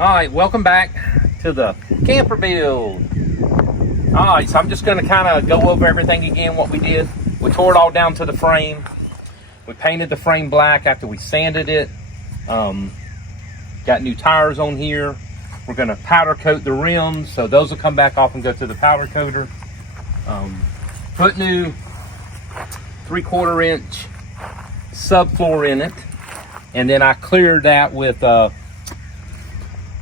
All right, welcome back to the camper build. All right, so I'm just gonna kind of go over everything again, what we did. We tore it all down to the frame. We painted the frame black after we sanded it. Got new tires on here. We're gonna powder coat the rims, so those will come back off and go to the powder coater. Put new 3/4 inch subfloor in it. And then I cleared that with,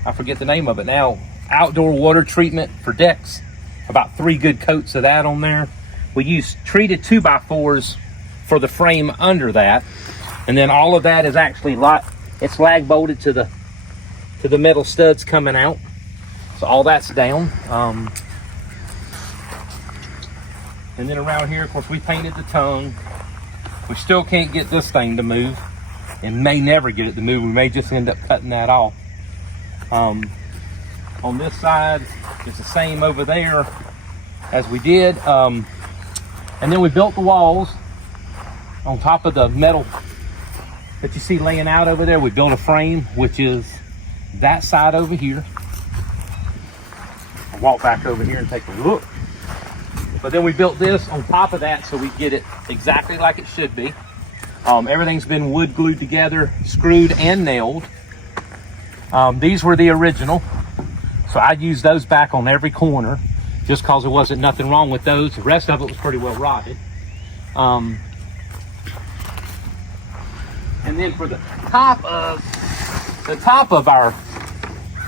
I forget the name of it now, outdoor water treatment for decks. About 3 good coats of that on there. We used treated 2x4s for the frame under that. And then all of that is actually it's lag bolted to the metal studs coming out. So all that's down. And then around here, of course, we painted the tongue. We still can't get this thing to move and may never get it to move. We may just end up cutting that off. On this side, it's the same over there as we did. And then we built the walls on top of the metal that you see laying out over there. We built a frame, which is that side over here. I'll walk back over here and take a look. But then we built this on top of that so we get it exactly like it should be. Everything's been wood glued together, screwed and nailed. These were the original, so I used those back on every corner just because there wasn't nothing wrong with those. The rest of it was pretty well rotted. And then for the top of our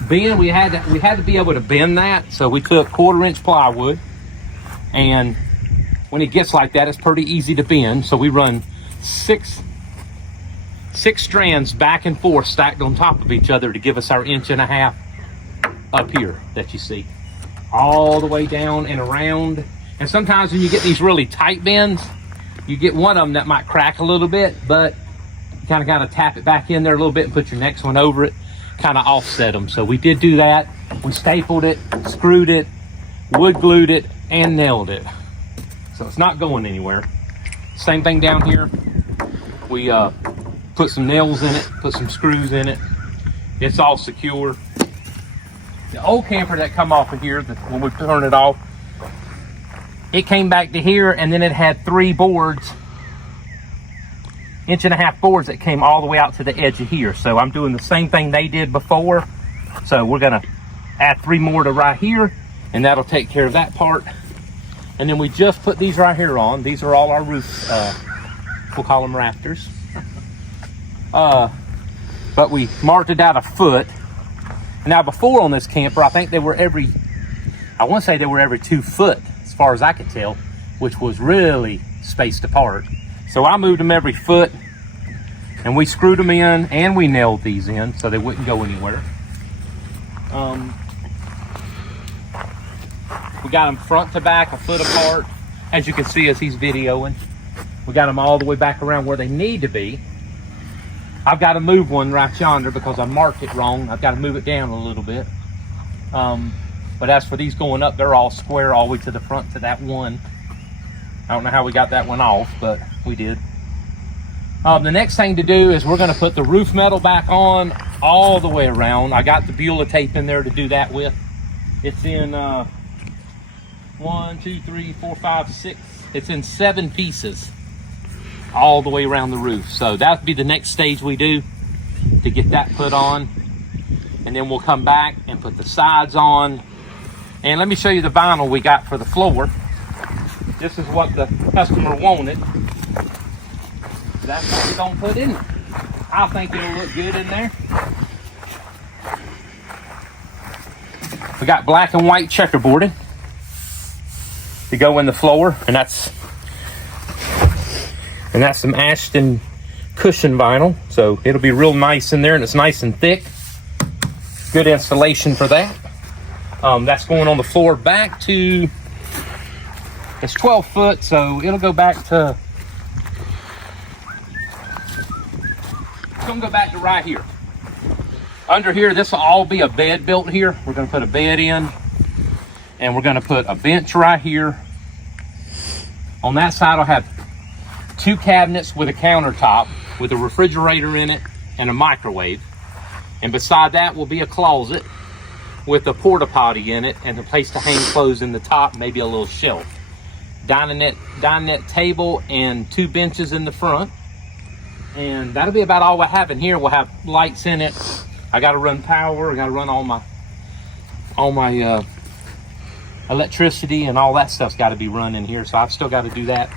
bend, we had to be able to bend that, so we took 1/4 inch plywood, and when it gets like that, it's pretty easy to bend. So we run six strands back and forth stacked on top of each other to give us our 1.5 inch up here that you see, all the way down and around. And sometimes when you get these really tight bends, you get one of them that might crack a little bit, but you kind of got to tap it back in there a little bit and put your next one over it, kind of offset them. So we did do that. We stapled it, screwed it, wood glued it, and nailed it. So it's not going anywhere. Same thing down here. We put some nails in it, put some screws in it. It's all secure. The old camper that come off of here, when we turn it off, it came back to here, and then it had 3 boards, 1.5 inch boards that came all the way out to the edge of here. So I'm doing the same thing they did before. So we're gonna add 3 more to right here, and that'll take care of that part. And then we just put these right here on. These are all our roof, we'll call them rafters. But we marked it out 1 foot. Now before on this camper, I think they were I want to say they were every 2 foot, as far as I could tell, which was really spaced apart. So I moved them every foot, and we screwed them in, and we nailed these in so they wouldn't go anywhere. We got them front to back 1 foot apart, as you can see as he's videoing. We got them all the way back around where they need to be. I've got to move one right yonder because I marked it wrong. I've got to move it down a little bit. But as for these going up, they're all square all the way to the front to that one. I don't know how we got that one off, but we did. The next thing to do is we're going to put the roof metal back on all the way around. I got the Beulah tape in there to do that with. It's in 1, 2, 3, 4, 5, 6. It's in 7 pieces all the way around the roof. So that'll be the next stage we do to get that put on. And then we'll come back and put the sides on. And let me show you the vinyl we got for the floor. This is what the customer wanted. That's what we're gonna put in it. I think it'll look good in there. We got black and white checkerboarding to go in the floor, and that's some Ashton cushion vinyl, so it'll be real nice in there, and it's nice and thick. Good installation for that. That's going on the floor back to, it's 12 foot, so it'll go back to, it's gonna go back to right here. Under here, this will all be a bed built here. We're gonna put a bed in, and we're gonna put a bench right here. On that side, I'll have 2 cabinets with a countertop with a refrigerator in it and a microwave. And beside that will be a closet with a porta potty in it and a place to hang clothes in the top, maybe a little shelf. Dinette table and 2 benches in the front. And that'll be about all I have in here. We'll have lights in it. I gotta run power, I gotta run all my electricity and all that stuff's gotta be run in here, so I've still gotta do that.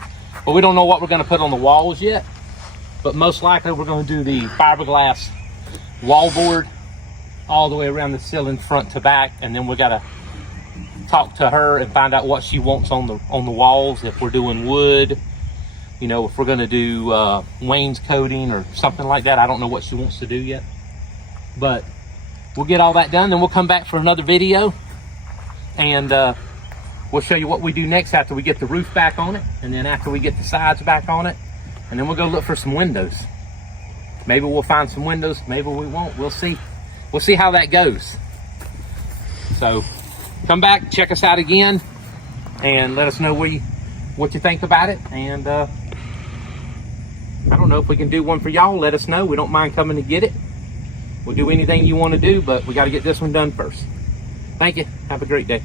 But we don't know what we're gonna put on the walls yet. But most likely we're gonna do the fiberglass wallboard all the way around the ceiling, front to back, and then we gotta talk to her and find out what she wants on the walls. If we're doing wood, you know, if we're gonna do wainscoting or something like that. I don't know what she wants to do yet, but we'll get all that done. Then we'll come back for another video, and we'll show you what we do next after we get the roof back on it, and then after we get the sides back on it, and then we'll go look for some windows. Maybe we'll find some windows, maybe we won't. We'll see how that goes. So come back, check us out again, and let us know what you think about it. And I don't know if we can do one for y'all. Let us know. We don't mind coming to get it. We'll do anything you want to do, but we got to get this one done first. Thank you. Have a great day.